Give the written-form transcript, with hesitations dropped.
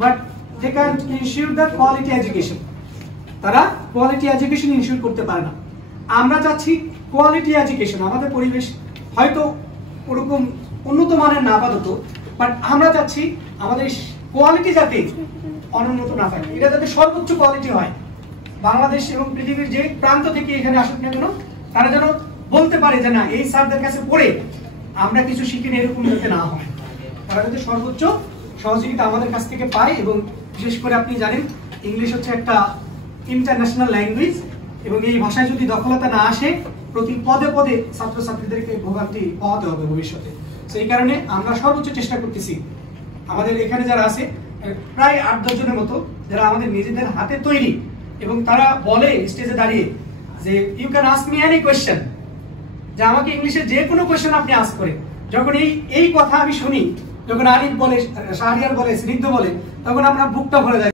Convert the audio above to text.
But they can ensure the quality education. তারা quality education ensure করতে পারে না। আমরা চাচ্ছি কোয়ালিটি এডুকেশন। আমাদের পরিবেশ হয়তো ওরকম উন্নত মানের না আপাতত, বাট আমরা চাচ্ছি আমাদের কোয়ালিটি যাতে অনুন্নত না থাকে, এটা যাতে সর্বোচ্চ কোয়ালিটি হয়। বাংলাদেশ এবং পৃথিবীর যে প্রান্ত থেকে এখানে আসুক না কেন, তারা যেন বলতে পারে যে না, এই স্যারদের কাছে পড়ে আমরা কিছু শিখিনি, এরকম যাতে না হয়। তারা যাতে সর্বোচ্চ সহযোগিতা আমাদের কাছ থেকে পায়। এবং বিশেষ করে আপনি জানেন ইংলিশ হচ্ছে একটা ইন্টারন্যাশনাল ল্যাঙ্গুয়েজ, এবং এই ভাষায় যদি দখলতা না আসে, প্রতি পদে পদে ছাত্রছাত্রীদেরকে ভোগান্তি পাওয়াতে হবে ভবিষ্যতে। সেই কারণে আমরা সর্বোচ্চ চেষ্টা করতেছি। আমাদের এখানে যারা আছে প্রায় 8-10 জনের মতো, যারা আমাদের নিজেদের হাতে তৈরি, এবং তারা বলে স্টেজে দাঁড়িয়ে যে you can ask me any question, যে আমাকে ইংলিশে যে কোনো কোয়েশ্চেন আপনি আস্ক করেন। যখন এই কথা আমি শুনি, যখন আলিফ বলে, শাহরিয়ার বলে, স্নিগ্ধ বলে, তখন আমরা বুকটা ভরে যায়।